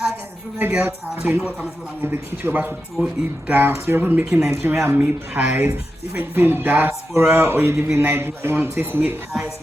Hi guys, it's your girl Tanto. So you know what I'm in the kitchen, we're about to throw it down. So you're going to be making Nigerian meat pies. So if you're living in diaspora or you're living in Nigeria, you want to taste meat pies,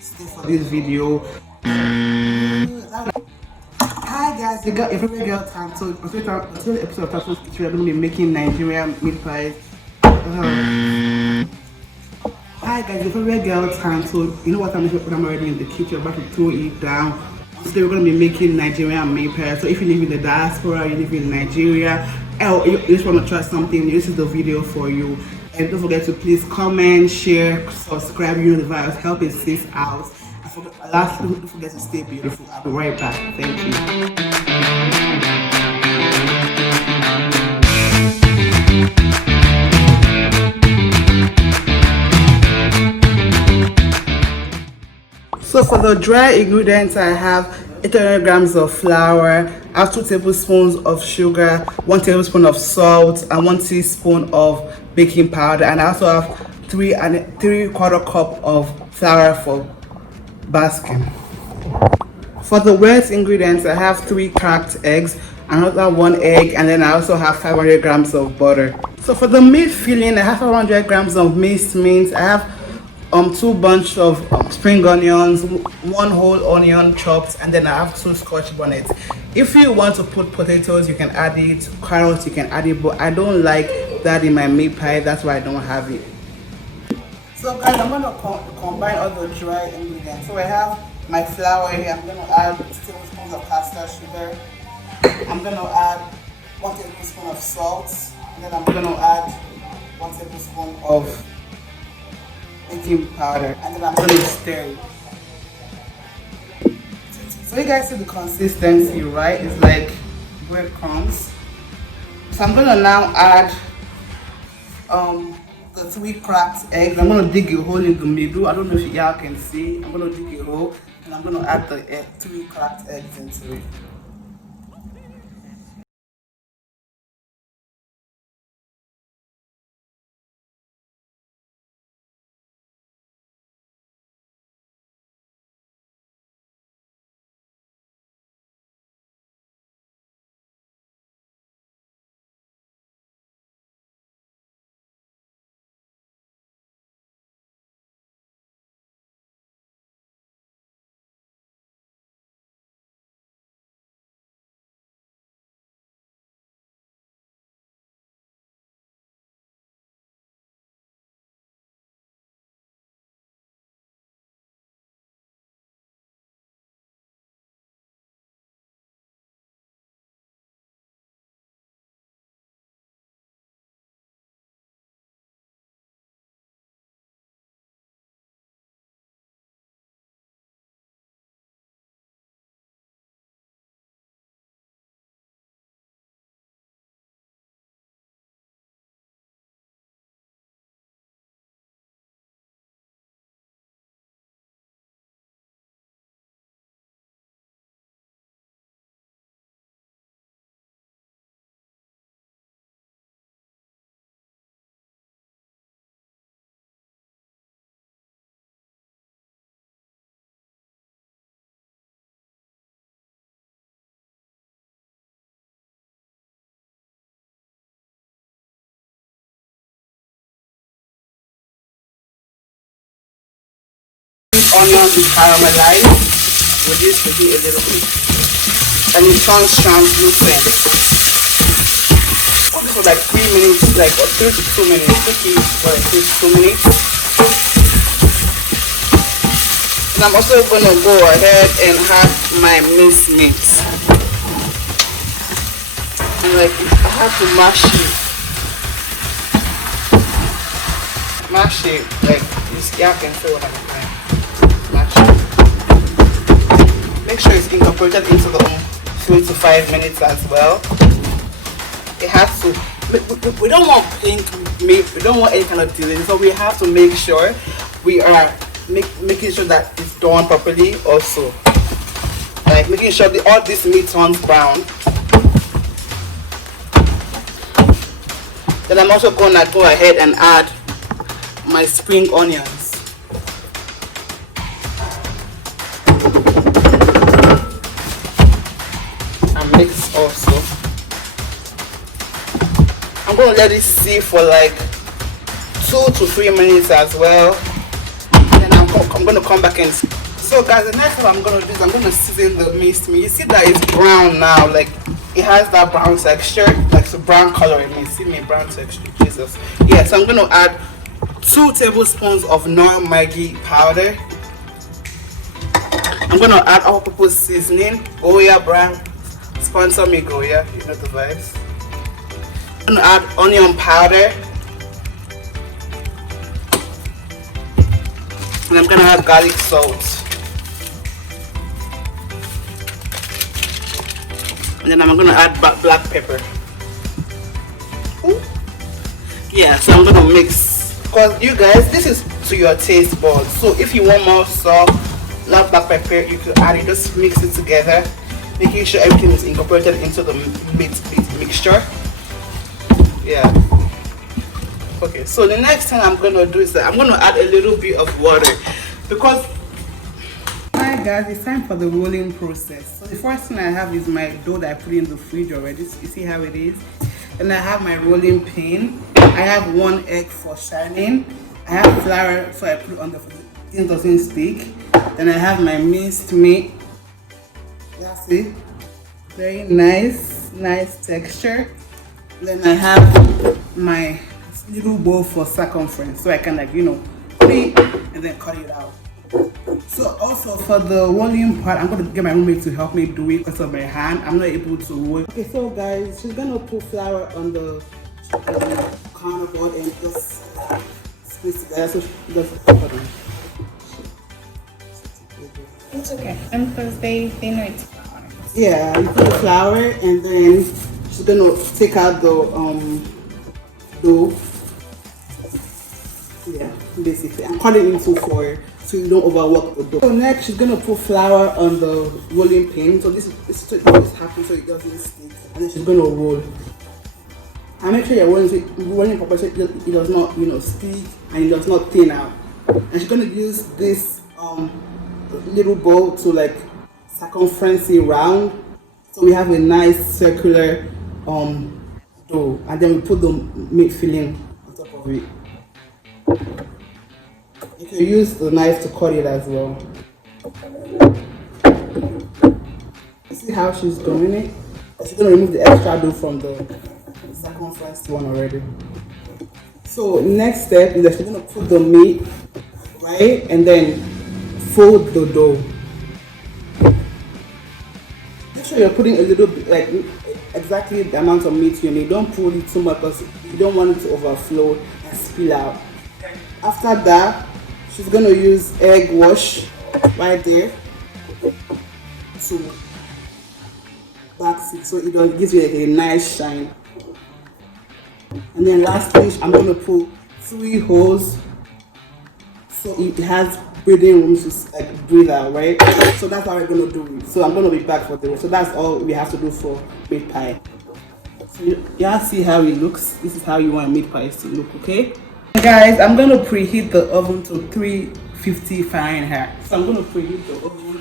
stay for this video. Hi guys, it's your favorite girl Tanto. So the episode of Tanto's Kitchen, we're going to be making Nigerian meat pies. Hi guys, it's your favorite girl Tanto. You know what I'm already in the kitchen, we're about to throw it down. Today we're going to be making Nigerian meat-pie. So if you live in the diaspora, you live in Nigeria, or you just want to try something, this is the video for you. And don't forget to please comment, share, subscribe, the videos, help us sis out. And lastly, don't forget to stay beautiful. I'll be right back. Thank you. So for the dry ingredients, I have 800 grams of flour, I have 2 tablespoons of sugar, 1 tablespoon of salt, and 1 teaspoon of baking powder, and I also have 3/4 cup of flour for basking. For the wet ingredients, I have 3 cracked eggs, another 1 egg, and then I also have 500 grams of butter. So for the meat filling, I have 500 grams of minced meat. I have 2 bunch of spring onions, 1 whole onion chopped, and then I have 2 scotch bonnets. If you want to put potatoes, you can add it, carrots, you can add it, but I don't like that in my meat pie, that's why I don't have it. So guys, I'm going to combine all the dry ingredients. So I have my flour here. I'm going to add 2 tablespoons of caster sugar. I'm going to add 1 tablespoon of salt, and then I'm going to add 1 tablespoon of baking powder, and then I'm going to stir it. So you guys see the consistency, right? It's like breadcrumbs. So I'm going to now add the 3 cracked eggs. I'm going to dig a hole in the middle. I don't know if y'all can see. I'm going to dig a hole, and I'm going to add the 3 cracked eggs into it. Onion is caramelized with this maybe a little bit, and it turns translucent. Also like 3 minutes, like 3 to 2 minutes. Okay, for 3 to 2 minutes. And I'm also gonna go ahead and have my minced meat. And like I have to mash it, like this. Y'all can see what I'm doing. Make sure it's incorporated into the 3 to 5 minutes as well. It has to. We don't want plain meat. We don't want any kind of delay. So we have to make sure we are making sure that it's done properly also. like making sure all this meat turns brown. Then I'm also gonna go ahead and add my spring onions. And mix also. I'm gonna let it sit for like 2 to 3 minutes as well. Then I'm gonna come back and. So guys, the next thing I'm gonna do is I'm gonna season the minced meat. You see that it's brown now, like it has that brown texture, like the brown color in it. See me brown texture, Jesus. Yeah, so I'm gonna add 2 tablespoons of non-Maggi powder. I'm gonna add all-purpose seasoning. Goya brand, sponsor me Goya, you know the vibes. I'm gonna add onion powder. And I'm gonna add garlic salt. And then I'm gonna add black pepper. Ooh. Yeah, so I'm gonna mix. Because you guys, this is to your taste buds. So if you want more salt, not black pepper, you could add it. Just mix it together, making sure everything is incorporated into the meat mixture. Yeah. Okay, so the next thing I'm gonna do is that I'm gonna add a little bit of water because. Alright guys, it's time for the rolling process. So the first thing I have is my dough that I put in the fridge already. You see how it is? Then I have my rolling pin. I have 1 egg for shining. I have flour, so I put it on the thing doesn't stick. Then I have my minced meat. That's it. Very nice texture. Then I have my little bowl for circumference, so I can put it and then cut it out. So also for the rolling part, I'm going to get my roommate to help me do it because of my hand. I'm not able to roll. Okay, so guys, she's going to put flour on the corner board and just squeeze it together. So she does It's okay. Because they know it's flour. Yeah, you put the flour and then she's going to take out the dough. Yeah, basically. I'm cutting into 4 so you don't overwork the dough. So next, she's gonna put flour on the rolling pin. So this is happening so it doesn't stick. And then she's gonna roll. And make sure you're rolling properly so it does not, stick and it does not thin out. And she's gonna use this little bowl to circumference it round. So we have a nice circular dough, and then we put the meat filling on top of it. You can use the knife to cut it as well. See how she's doing it? She's going to remove the extra dough from the circumference one already. So next step is that she's going to put the meat, right? And then fold the dough. Make sure you're putting a little bit, exactly the amount of meat you need. Don't pull it too much because you don't want it to overflow and spill out. After that, she's going to use egg wash right there to wax it so it gives you a nice shine. And then lastly, I'm going to put 3 holes so it has breathing room to breathe out, right? So that's how we're going to do it. So I'm going to be back for the rest. So that's all we have to do for meat pie. So y'all see how it looks. This is how you want meat pies to look, okay? Guys, I'm going to preheat the oven to 350 Fahrenheit. So I'm going to preheat the oven.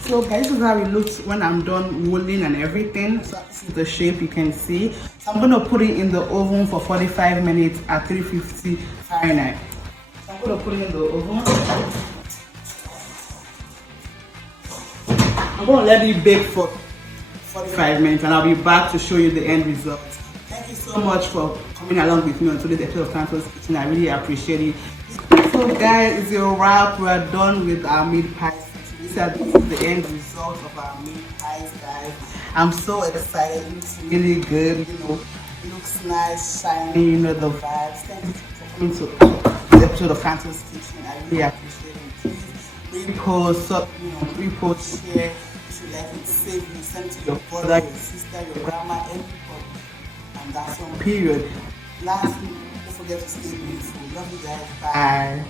So guys, this is how it looks when I'm done rolling and everything. So this is the shape you can see. So I'm going to put it in the oven for 45 minutes at 350 Fahrenheit. So I'm going to put it in the oven. I'm going to let it bake for 45 minutes and I'll be back to show you the end result. Thank you so much for coming along with me on today's episode of TANTO'S Kitchen. I really appreciate it. So guys, it's a wrap. We're done with our meat pies. This is the end result of our meat pies, guys. I'm so excited. It looks really good. It looks nice, shiny. The vibes. Thank you for coming to the episode of TANTO'S Kitchen. I really appreciate it. Please repost, share. If you like it, save it, send it to your brother, your sister, your grandma, anybody. And that's on period. Lastly, don't forget to stay beautiful. Love you guys. Bye.